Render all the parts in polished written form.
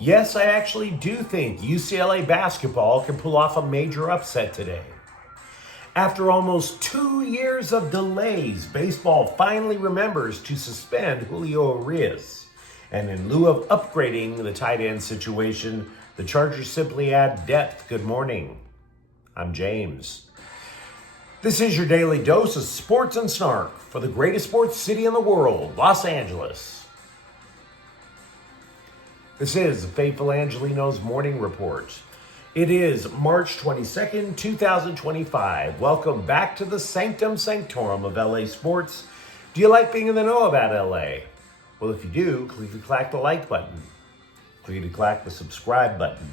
Yes, I actually do think UCLA basketball can pull off a major upset today. After almost 2 years of delays, baseball finally remembers to suspend Julio Urias. And in lieu of upgrading the tight end situation, the Chargers simply add depth. Good morning. I'm James. This is your daily dose of sports and snark for the greatest sports city in the world, Los Angeles. This is the Faithful Angelenos Morning Report. It is March 22nd, 2025. Welcome back to the Sanctum Sanctorum of LA Sports. Do you like being in the know about LA? Well, if you do, click the like button. Click the subscribe button.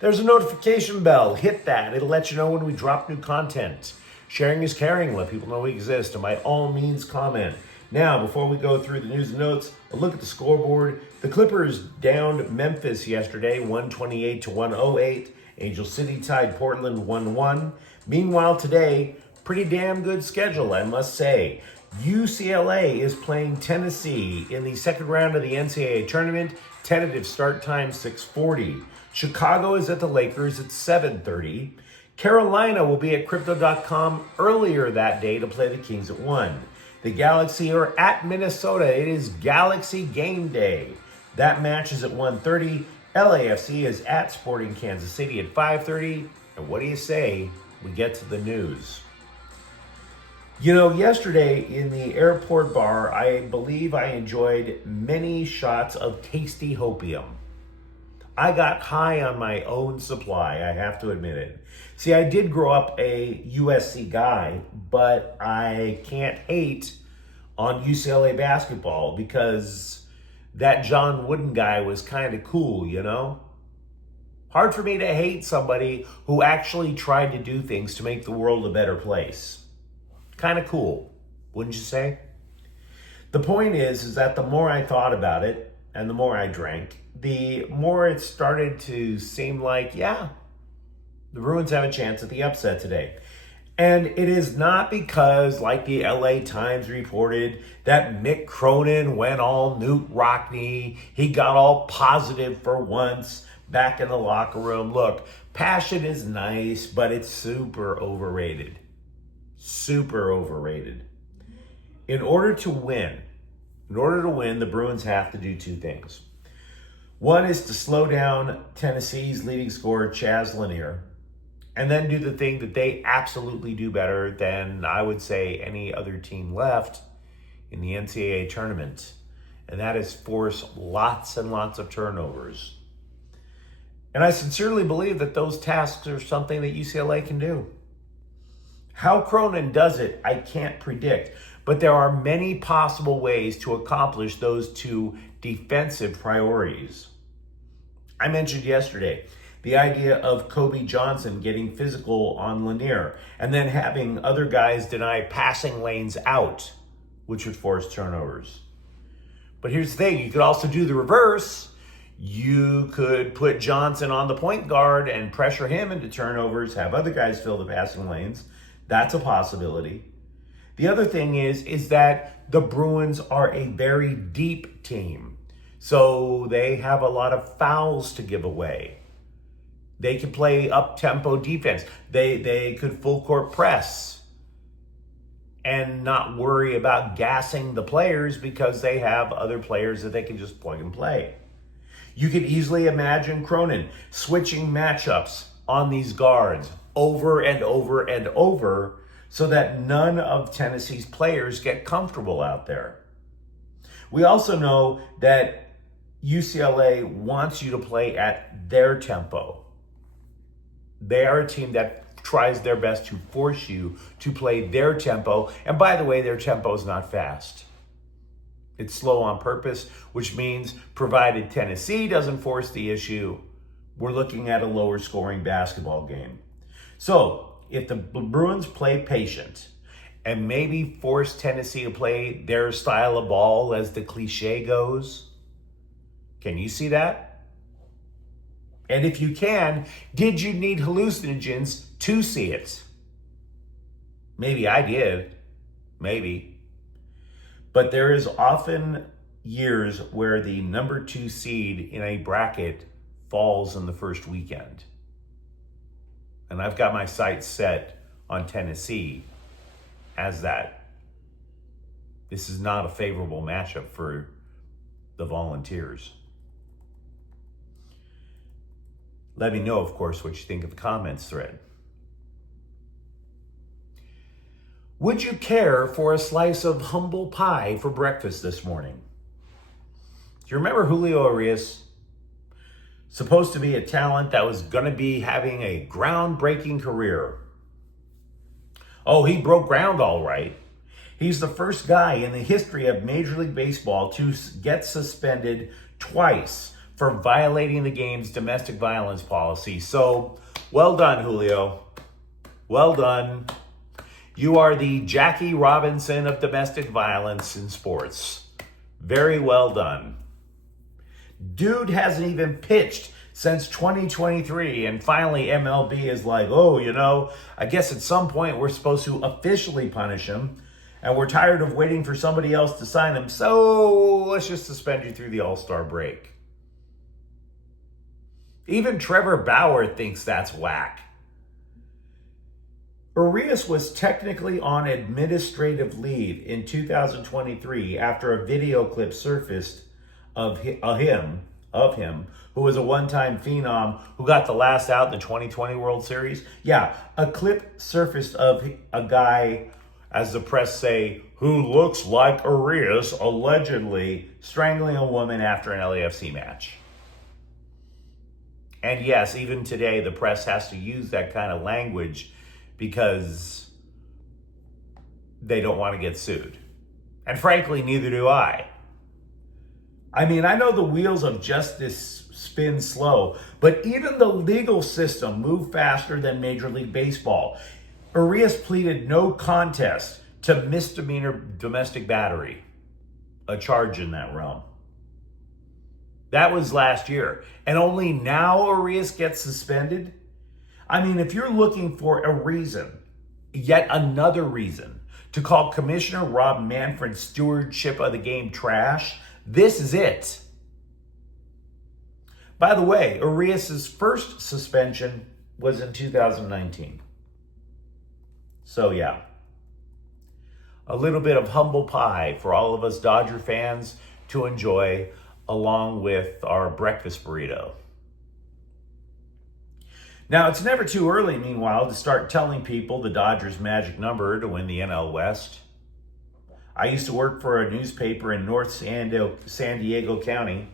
There's a notification bell. Hit that. It'll let you know when we drop new content. Sharing is caring. Let people know we exist. And by all means, comment. Now, before we go through the news and notes, a look at the scoreboard. The Clippers downed Memphis yesterday, 128-108. Angel City tied Portland 1-1. Meanwhile, today, pretty damn good schedule, I must say. UCLA is playing Tennessee in the second round of the NCAA Tournament. Tentative start time 6:40. Chicago is at the Lakers at 7:30. Carolina will be at Crypto.com earlier that day to play the Kings at 1. The Galaxy are at Minnesota. It is Galaxy game day. That match is at 1:30. LAFC is at Sporting Kansas City at 5:30. And what do you say we get to the news? You know, yesterday in the airport bar, I believe I enjoyed many shots of tasty hopium. I got high on my own supply, I have to admit it. See, I did grow up a USC guy, but I can't hate on UCLA basketball because that John Wooden guy was kind of cool, you know? Hard for me to hate somebody who actually tried to do things to make the world a better place. Kind of cool, wouldn't you say? The point is that the more I thought about it and the more I drank, the more it started to seem like, yeah, the Bruins have a chance at the upset today. And it is not because, like the LA Times reported, that Mick Cronin went all Newt Rockney. He got all positive for once back in the locker room. Look, passion is nice, but it's super overrated. Super overrated. In order to win, the Bruins have to do two things. One is to slow down Tennessee's leading scorer, Chaz Lanier, and then do the thing that they absolutely do better than, I would say, any other team left in the NCAA tournament, and that is force lots and lots of turnovers. And I sincerely believe that those tasks are something that UCLA can do. How Cronin does it, I can't predict, but there are many possible ways to accomplish those two defensive priorities. I mentioned yesterday the idea of Kobe Johnson getting physical on Lanier and then having other guys deny passing lanes out, which would force turnovers. But here's the thing, you could also do the reverse. You could put Johnson on the point guard and pressure him into turnovers, have other guys fill the passing lanes. That's a possibility. The other thing is that the Bruins are a very deep team. So they have a lot of fouls to give away. They can play up-tempo defense. They could full court press and not worry about gassing the players because they have other players that they can just plug and play. You could easily imagine Cronin switching matchups on these guards over and over and over so that none of Tennessee's players get comfortable out there. We also know that UCLA wants you to play at their tempo. They are a team that tries their best to force you to play their tempo. And by the way, their tempo is not fast. It's slow on purpose, which means provided Tennessee doesn't force the issue, we're looking at a lower scoring basketball game. So if the Bruins play patient and maybe force Tennessee to play their style of ball, as the cliche goes, can you see that? And if you can, did you need hallucinogens to see it? Maybe I did. Maybe. But there is often years where the number 2 seed in a bracket falls in the first weekend. And I've got my sights set on Tennessee as that. This is not a favorable matchup for the Volunteers. Let me know, of course, what you think of the comments thread. Would you care for a slice of humble pie for breakfast this morning? Do you remember Julio Urias? Supposed to be a talent that was going to be having a groundbreaking career. Oh, he broke ground all right. He's the first guy in the history of Major League Baseball to get suspended twice for violating the game's domestic violence policy. So, well done, Julio. Well done. You are the Jackie Robinson of domestic violence in sports. Very well done. Dude hasn't even pitched since 2023, and finally MLB is like, oh, I guess at some point we're supposed to officially punish him, and we're tired of waiting for somebody else to sign him, so let's just suspend you through the All-Star break. Even Trevor Bauer thinks that's whack. Urias was technically on administrative leave in 2023 after a video clip surfaced of him, who was a one-time phenom who got the last out in the 2020 World Series. Yeah, a clip surfaced of a guy, as the press say, who looks like Urias allegedly strangling a woman after an LAFC match. And yes, even today, the press has to use that kind of language because they don't want to get sued. And frankly, neither do I. I mean, I know the wheels of justice spin slow, but even the legal system moved faster than Major League Baseball. Urias pleaded no contest to misdemeanor domestic battery, a charge in that realm. That was last year. And only now Urias gets suspended? I mean, if you're looking for a reason, yet another reason, to call Commissioner Rob Manfred's stewardship of the game trash, this is it. By the way, Urias' first suspension was in 2019. So yeah, a little bit of humble pie for all of us Dodger fans to enjoy along with our breakfast burrito. Now, it's never too early, meanwhile, to start telling people the Dodgers' magic number to win the NL West. I used to work for a newspaper in North San Diego County,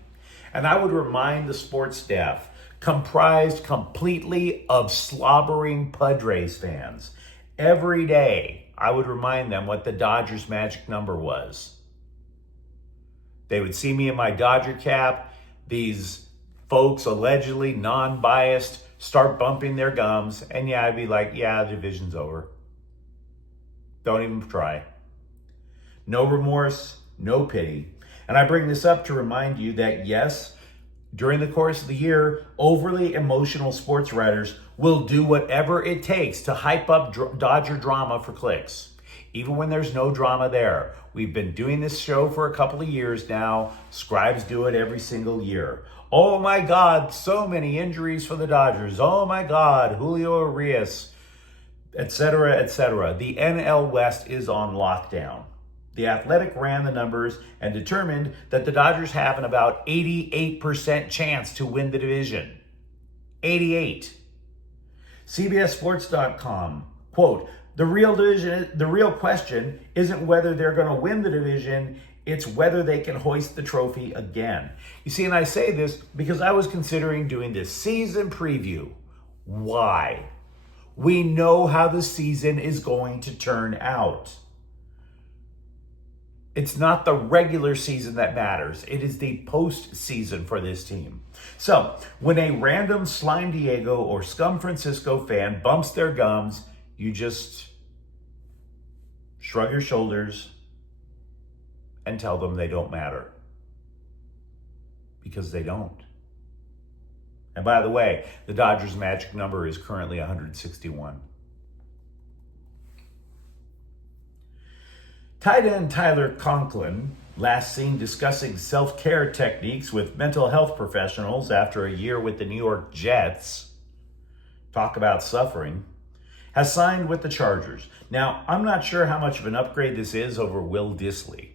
and I would remind the sports staff, comprised completely of slobbering Padres fans, every day I would remind them what the Dodgers' magic number was. They would see me in my Dodger cap, these folks allegedly non-biased start bumping their gums, and yeah, I'd be like, yeah, the division's over. Don't even try. No remorse, no pity. And I bring this up to remind you that yes, during the course of the year, overly emotional sports writers will do whatever it takes to hype up Dodger drama for clicks. Even when there's no drama there. We've been doing this show for a couple of years now. Scribes do it every single year. Oh my God, so many injuries for the Dodgers. Oh my God, Julio Urias, etc., etc. The NL West is on lockdown. The Athletic ran the numbers and determined that the Dodgers have an about 88% chance to win the division. 88. CBSSports.com, quote, the real question isn't whether they're going to win the division, it's whether they can hoist the trophy again. You see, and I say this because I was considering doing this season preview. Why? We know how the season is going to turn out. It's not the regular season that matters. It is the postseason for this team. So, when a random Slime Diego or Scum Francisco fan bumps their gums, you just shrug your shoulders and tell them they don't matter. Because they don't. And by the way, the Dodgers' magic number is currently 161. Tight end Tyler Conklin Last seen discussing self-care techniques with mental health professionals after a year with the New York Jets. Talk about suffering. Has signed with the Chargers. Now, I'm not sure how much of an upgrade this is over Will Dissly.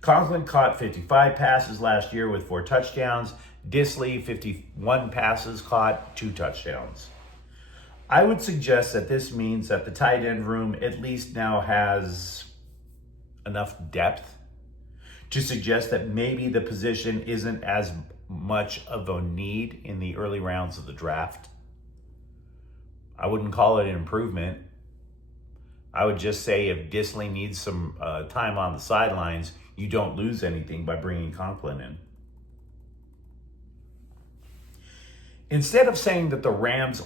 Conklin caught 55 passes last year with 4 touchdowns. Dissly, 51 passes caught, 2 touchdowns. I would suggest that this means that the tight end room at least now has enough depth to suggest that maybe the position isn't as much of a need in the early rounds of the draft. I wouldn't call it an improvement. I would just say if Dissly needs some time on the sidelines, you don't lose anything by bringing Conklin in. Instead of saying that the Rams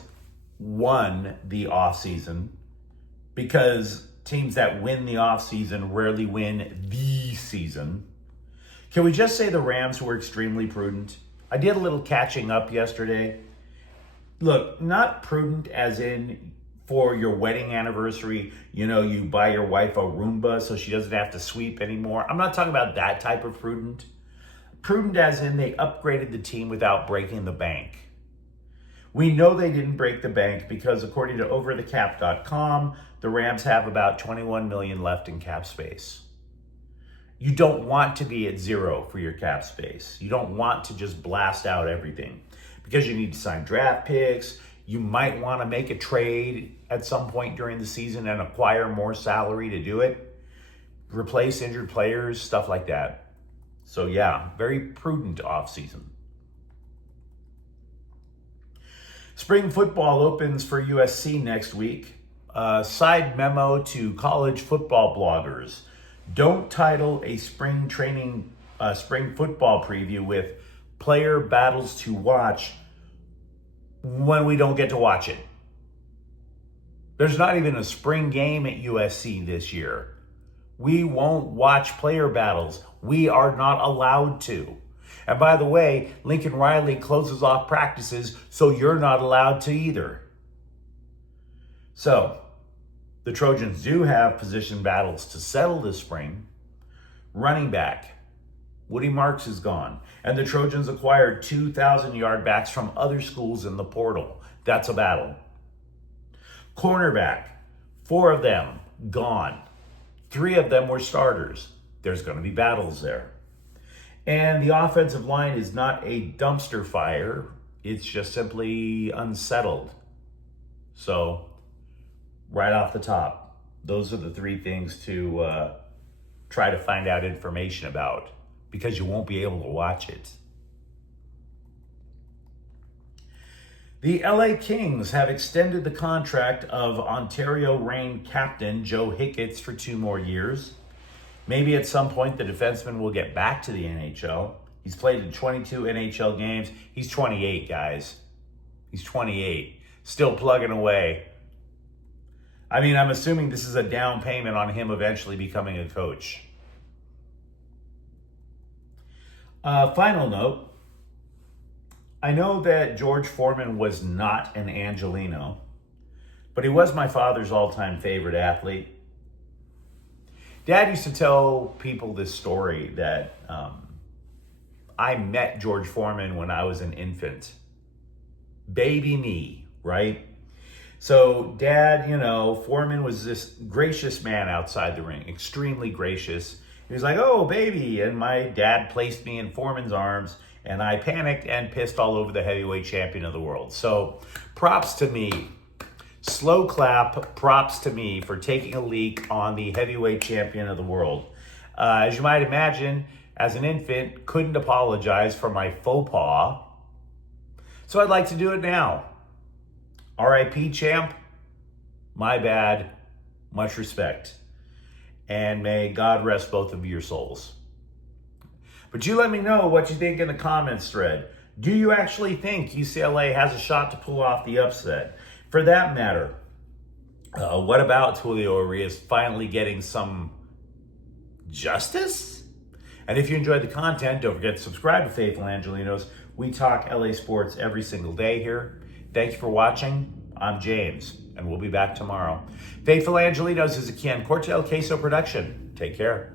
won the offseason, because teams that win the offseason rarely win the season, can we just say the Rams were extremely prudent? I did a little catching up yesterday. Look, not prudent as in for your wedding anniversary, you buy your wife a Roomba so she doesn't have to sweep anymore. I'm not talking about that type of prudent. Prudent as in they upgraded the team without breaking the bank. We know they didn't break the bank because according to overthecap.com, the Rams have about $21 million left in cap space. You don't want to be at zero for your cap space. You don't want to just blast out everything because you need to sign draft picks. You might want to make a trade at some point during the season and acquire more salary to do it. Replace injured players, stuff like that. So yeah, very prudent offseason. Spring football opens for USC next week. Side memo to college football bloggers. Don't title a spring football preview with player battles to watch when we don't get to watch it. There's not even a spring game at USC this year. We won't watch player battles. We are not allowed to. And by the way, Lincoln Riley closes off practices, so you're not allowed to either. So, the Trojans do have position battles to settle this spring. Running back, Woody Marks is gone. And the Trojans acquired 2,000-yard backs from other schools in the portal. That's a battle. Cornerback, 4 of them gone. 3 of them were starters. There's going to be battles there. And the offensive line is not a dumpster fire. It's just simply unsettled. So, right off the top, those are the 3 things to try to find out information about because you won't be able to watch it. The LA Kings have extended the contract of Ontario Reign captain Joe Hicketts for 2 more years. Maybe at some point the defenseman will get back to the NHL. He's played in 22 NHL games. He's 28, guys. He's 28. Still plugging away. I mean, I'm assuming this is a down payment on him eventually becoming a coach. Final note. I know that George Foreman was not an Angeleno, but he was my father's all-time favorite athlete. Dad used to tell people this story that I met George Foreman when I was an infant. Baby me, right? So Dad, Foreman was this gracious man outside the ring, extremely gracious. He was like, "Oh, baby." And my dad placed me in Foreman's arms and I panicked and pissed all over the heavyweight champion of the world. So props to me. Slow clap, props to me for taking a leak on the heavyweight champion of the world. As you might imagine, as an infant, couldn't apologize for my faux pas. So I'd like to do it now. R.I.P. champ, my bad, much respect. And may God rest both of your souls. But you let me know what you think in the comments thread. Do you actually think UCLA has a shot to pull off the upset? For that matter, what about Julio Urias finally getting some justice? And if you enjoyed the content, don't forget to subscribe to Faithful Angelenos. We talk LA sports every single day here. Thank you for watching. I'm James, and we'll be back tomorrow. Faithful Angelenos is a Ken Cortel Queso production. Take care.